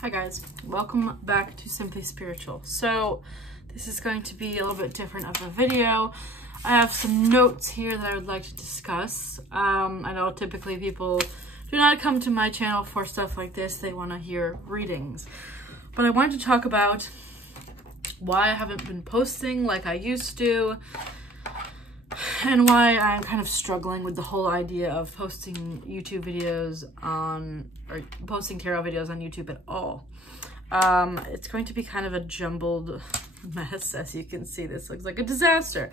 Hi guys, welcome back to Simply Spiritual. So this is going to be a little bit different of a video. I have some notes here that I would like to discuss. I know typically people do not come to my channel for stuff like this. They want to hear readings. But I wanted to talk about why I haven't been posting like I used to, and why I'm kind of struggling with the whole idea of posting YouTube videos or posting tarot videos on YouTube at all. It's going to be kind of a jumbled mess. As you can see, this looks like a disaster.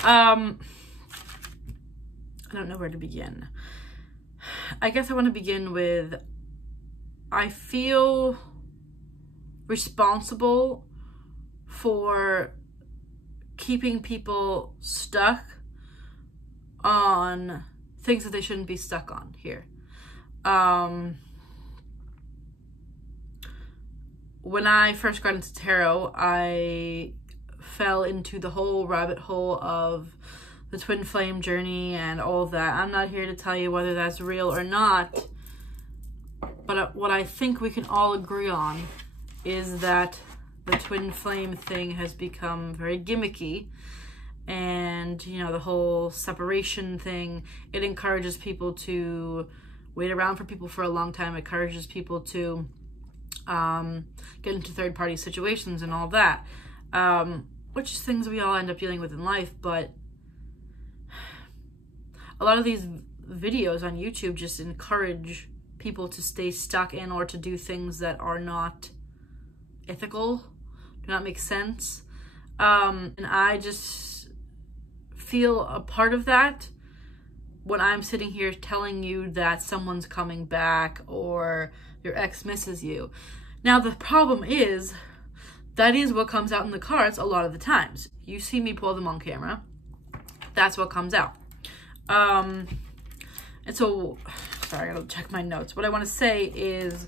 I don't know where to begin. I guess I want to begin with, I feel responsible for keeping people stuck on things that they shouldn't be stuck on here. When I first got into tarot, I fell into the whole rabbit hole of the twin flame journey and all of that. I'm not here to tell you whether that's real or not, but what I think we can all agree on is that the twin flame thing has become very gimmicky. And, you know, the whole separation thing, it encourages people to wait around for people for a long time. It encourages people to get into third-party situations and all that, which is things we all end up dealing with in life. But a lot of these videos on YouTube just encourage people to stay stuck in or to do things that are not ethical, do not make sense. And I just feel a part of that when I'm sitting here telling you that someone's coming back or your ex misses you. Now the problem is, that is what comes out in the cards a lot of the times. You see me pull them on camera, that's what comes out. And so, sorry, I gotta check my notes. What I want to say is,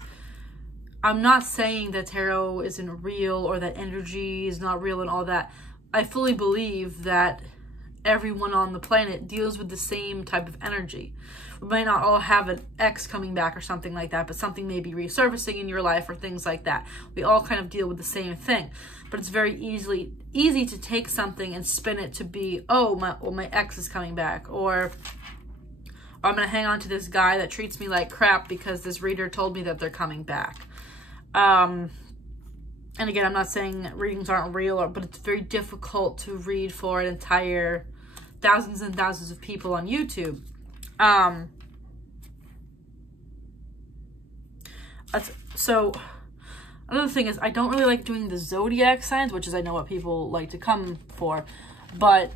I'm not saying that tarot isn't real or that energy is not real and all that. I fully believe that everyone on the planet deals with the same type of energy. We might not all have an ex coming back or something like that, but something may be resurfacing in your life or things like that. We all kind of deal with the same thing, but it's very easy to take something and spin it to be, oh, my ex is coming back, or I'm gonna hang on to this guy that treats me like crap because this reader told me that they're coming back. And again, I'm not saying readings aren't real, but it's very difficult to read for an entire thousands and thousands of people on YouTube. So another thing is, I don't really like doing the zodiac signs, which is I know what people like to come for, but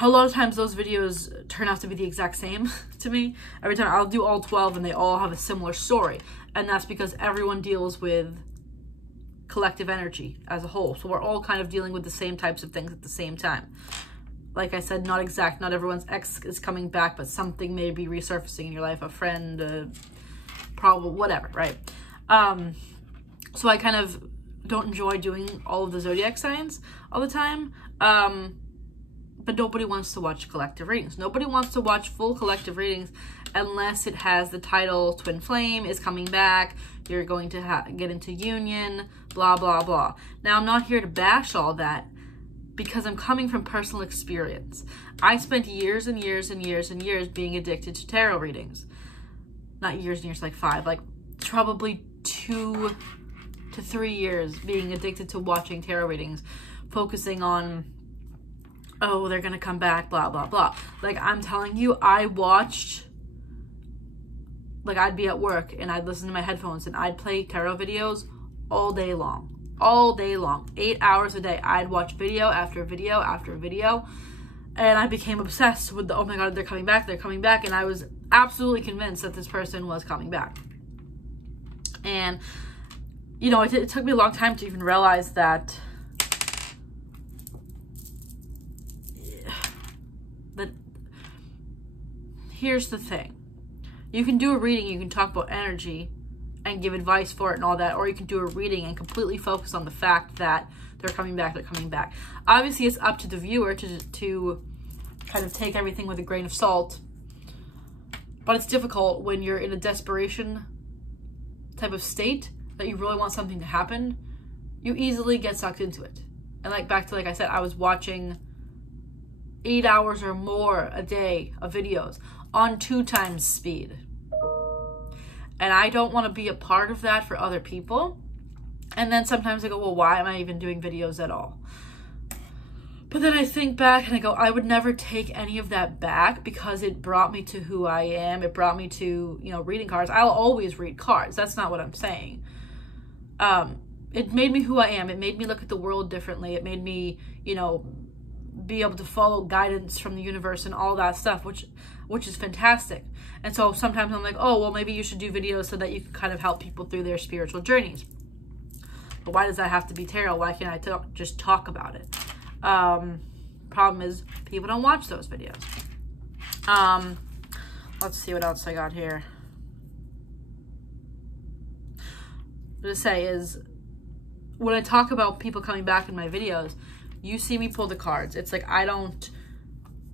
a lot of times those videos turn out to be the exact same to me. Every time I'll do all 12 and they all have a similar story. And that's because everyone deals with collective energy as a whole. So we're all kind of dealing with the same types of things at the same time. Like I said, not exact, not everyone's ex is coming back, but something may be resurfacing in your life, a friend, a problem, whatever, right? So I kind of don't enjoy doing all of the zodiac signs all the time. But nobody wants to watch collective readings. Nobody wants to watch full collective readings unless it has the title, Twin Flame is coming back, you're going to get into union, blah, blah, blah. Now, I'm not here to bash all that because I'm coming from personal experience. I spent years and years and years and years being addicted to tarot readings. Not years and years, like 5, like probably 2 to 3 years being addicted to watching tarot readings, focusing on, oh, they're gonna come back, blah, blah, blah. Like, I'm telling you, I watched, like, I'd be at work and I'd listen to my headphones and I'd play tarot videos all day long. 8 hours a day. I'd watch video after video after video, and I became obsessed with the, oh my God, they're coming back, and I was absolutely convinced that this person was coming back. And, you know, it took me a long time to even realize that here's the thing. You can do a reading, you can talk about energy and give advice for it and all that, or you can do a reading and completely focus on the fact that they're coming back. Obviously, it's up to the viewer to kind of take everything with a grain of salt, but it's difficult when you're in a desperation type of state that you really want something to happen, you easily get sucked into it. And like back to, like I said, I was watching 8 hours or more a day of videos on 2 times speed. And I don't want to be a part of that for other people. And then sometimes I go, well, why am I even doing videos at all? But then I think back and I go, I would never take any of that back because it brought me to who I am. It brought me to, you know, reading cards. I'll always read cards. That's not what I'm saying. It made me who I am. It made me look at the world differently. It made me, you know, be able to follow guidance from the universe and all that stuff, which is fantastic. And so sometimes I'm like, oh, well, maybe you should do videos so that you can kind of help people through their spiritual journeys. But why does that have to be tarot? Why can't I just talk about it? Problem is, people don't watch those videos. Let's see what else I got here. What to say is, when I talk about people coming back in my videos, you see me pull the cards. It's like I don't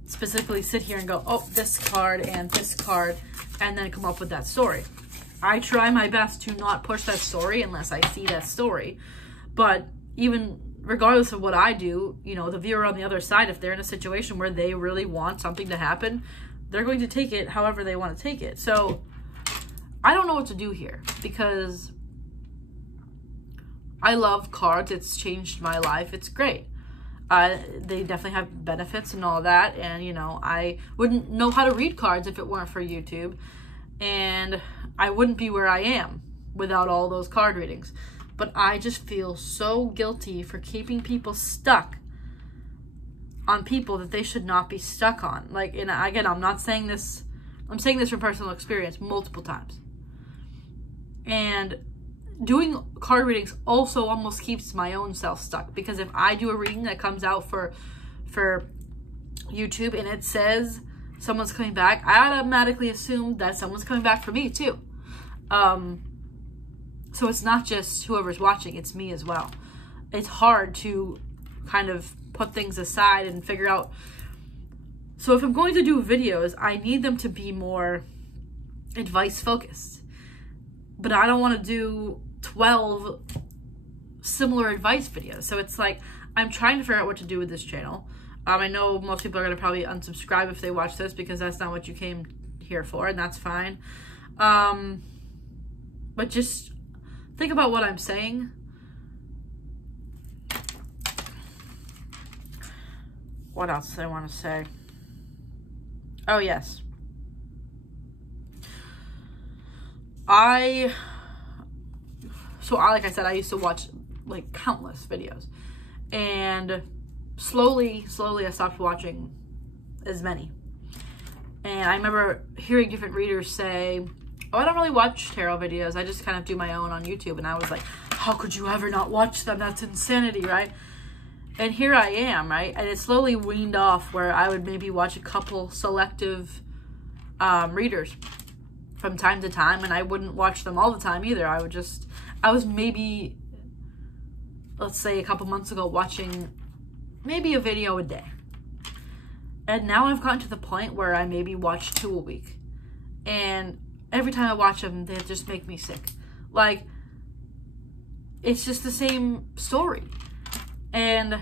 specifically sit here and go, oh, this card and this card, and then come up with that story. I try my best to not push that story unless I see that story. But even regardless of what I do, you know, the viewer on the other side, if they're in a situation where they really want something to happen, they're going to take it however they want to take it. So I don't know what to do here because I love cards. It's changed my life. It's great. They definitely have benefits and all that. And, you know, I wouldn't know how to read cards if it weren't for YouTube. And I wouldn't be where I am without all those card readings. But I just feel so guilty for keeping people stuck on people that they should not be stuck on. Like, and again, I'm not saying this, I'm saying this from personal experience multiple times. And doing card readings also almost keeps my own self stuck, because if I do a reading that comes out for YouTube and it says someone's coming back, I automatically assume that someone's coming back for me too. So it's not just whoever's watching, it's me as well. It's hard to kind of put things aside and figure out. So if I'm going to do videos, I need them to be more advice focused. But I don't want to do 12 similar advice videos. So it's like, I'm trying to figure out what to do with this channel. I know most people are going to probably unsubscribe if they watch this because that's not what you came here for, and that's fine. But just think about what I'm saying. What else do I want to say? Oh, yes. Like I said, I used to watch like countless videos, and slowly I stopped watching as many. And I remember hearing different readers say, oh, I don't really watch tarot videos, I just kind of do my own on YouTube. And I was like, how could you ever not watch them? That's insanity, right? And here I am, right? And it slowly weaned off where I would maybe watch a couple selective readers from time to time, and I wouldn't watch them all the time either. I was maybe, let's say a couple months ago, watching maybe a video a day. And now I've gotten to the point where I maybe watch 2 a week. And every time I watch them, they just make me sick. Like, it's just the same story. And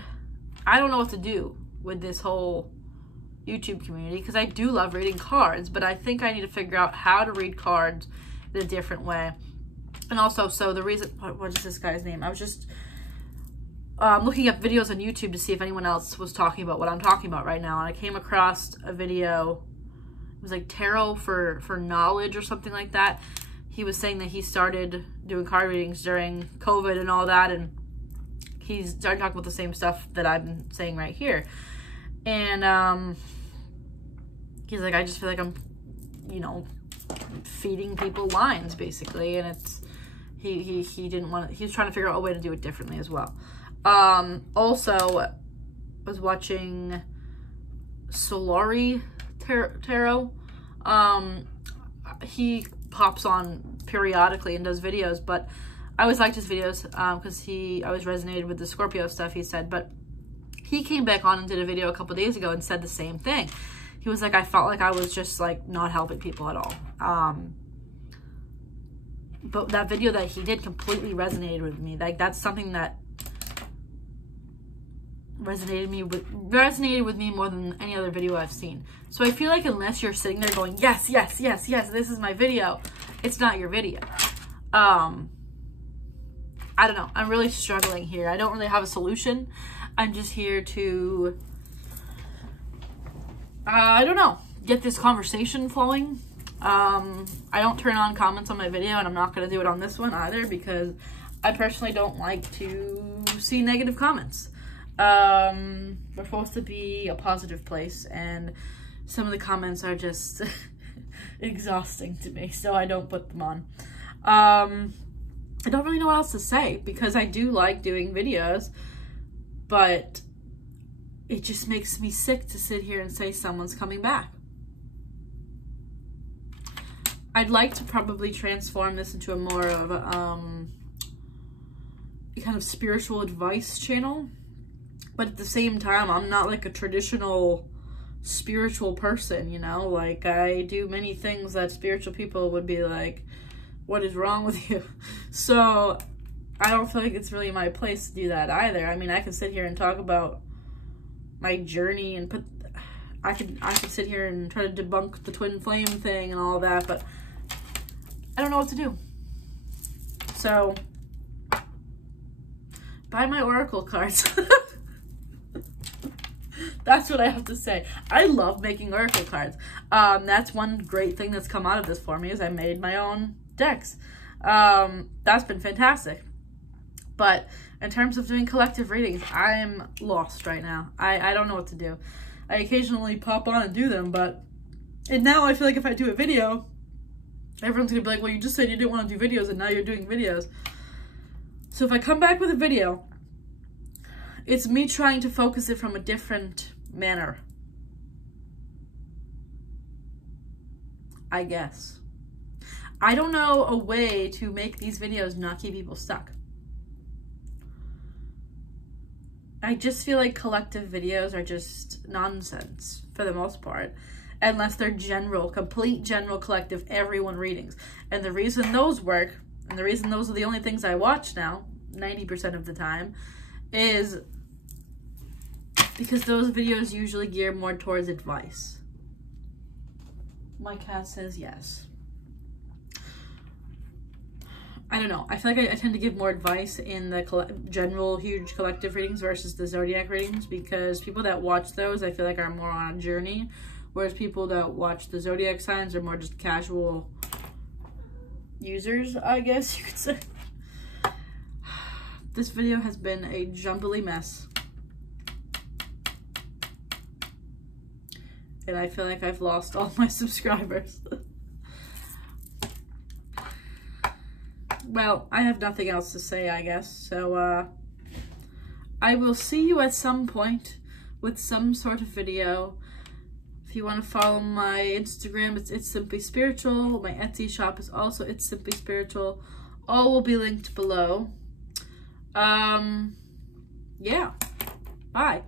I don't know what to do with this whole YouTube community, because I do love reading cards, but I think I need to figure out how to read cards in a different way. And also, so the reason, what is this guy's name? I was just looking up videos on YouTube to see if anyone else was talking about what I'm talking about right now. And I came across a video, it was like tarot for knowledge or something like that. He was saying that he started doing card readings during COVID and all that, and he started talking about the same stuff that I'm saying right here. And he's like, I just feel like I'm, you know, feeding people lines basically. And it's, he didn't want to, he was trying to figure out a way to do it differently as well. Also, I was watching Solari Tarot. He pops on periodically and does videos, but I always liked his videos because I always resonated with the Scorpio stuff he said. But he came back on and did a video a couple days ago and said the same thing. He was like, I felt like I was just like not helping people at all. but that video that he did completely resonated with me. Like, that's something that resonated with me more than any other video I've seen. So I feel like unless you're sitting there going, yes, yes, yes, yes, this is my video, it's not your video. I don't know. I'm really struggling here. I don't really have a solution. I'm just here to, I don't know, get this conversation flowing. I don't turn on comments on my video, and I'm not going to do it on this one either, because I personally don't like to see negative comments. We're supposed to be a positive place, and some of the comments are just exhausting to me, so I don't put them on. I don't really know what else to say, because I do like doing videos, but it just makes me sick to sit here and say someone's coming back. I'd like to probably transform this into a more of a kind of spiritual advice channel. But at the same time, I'm not like a traditional spiritual person, you know? Like, I do many things that spiritual people would be like, what is wrong with you? So I don't feel like it's really my place to do that either. I mean, I can sit here and talk about my journey and I could sit here and try to debunk the twin flame thing and all that, but I don't know what to do. So buy my oracle cards. That's what I have to say. I love making oracle cards. That's one great thing that's come out of this for me, is I made my own decks. That's been fantastic. But in terms of doing collective readings, I'm lost right now. I don't know what to do. I occasionally pop on and do them, and now I feel like if I do a video, everyone's gonna be like, well, you just said you didn't want to do videos, and now you're doing videos. So if I come back with a video, it's me trying to focus it from a different manner, I guess. I don't know a way to make these videos not keep people stuck. I just feel like collective videos are just nonsense for the most part, unless they're complete general collective everyone readings. And the reason those work, and the reason those are the only things I watch now, 90% of the time, is because those videos usually gear more towards advice. My cat says yes. I don't know. I feel like I tend to give more advice in the general huge collective readings versus the zodiac readings, because people that watch those, I feel like, are more on a journey, whereas people that watch the zodiac signs are more just casual users, I guess you could say. This video has been a jumbly mess. And I feel like I've lost all my subscribers. Well, I have nothing else to say, I guess. So, I will see you at some point with some sort of video. If you want to follow my Instagram, it's Simply Spiritual. My Etsy shop is also It's Simply Spiritual. All will be linked below. Yeah. Bye.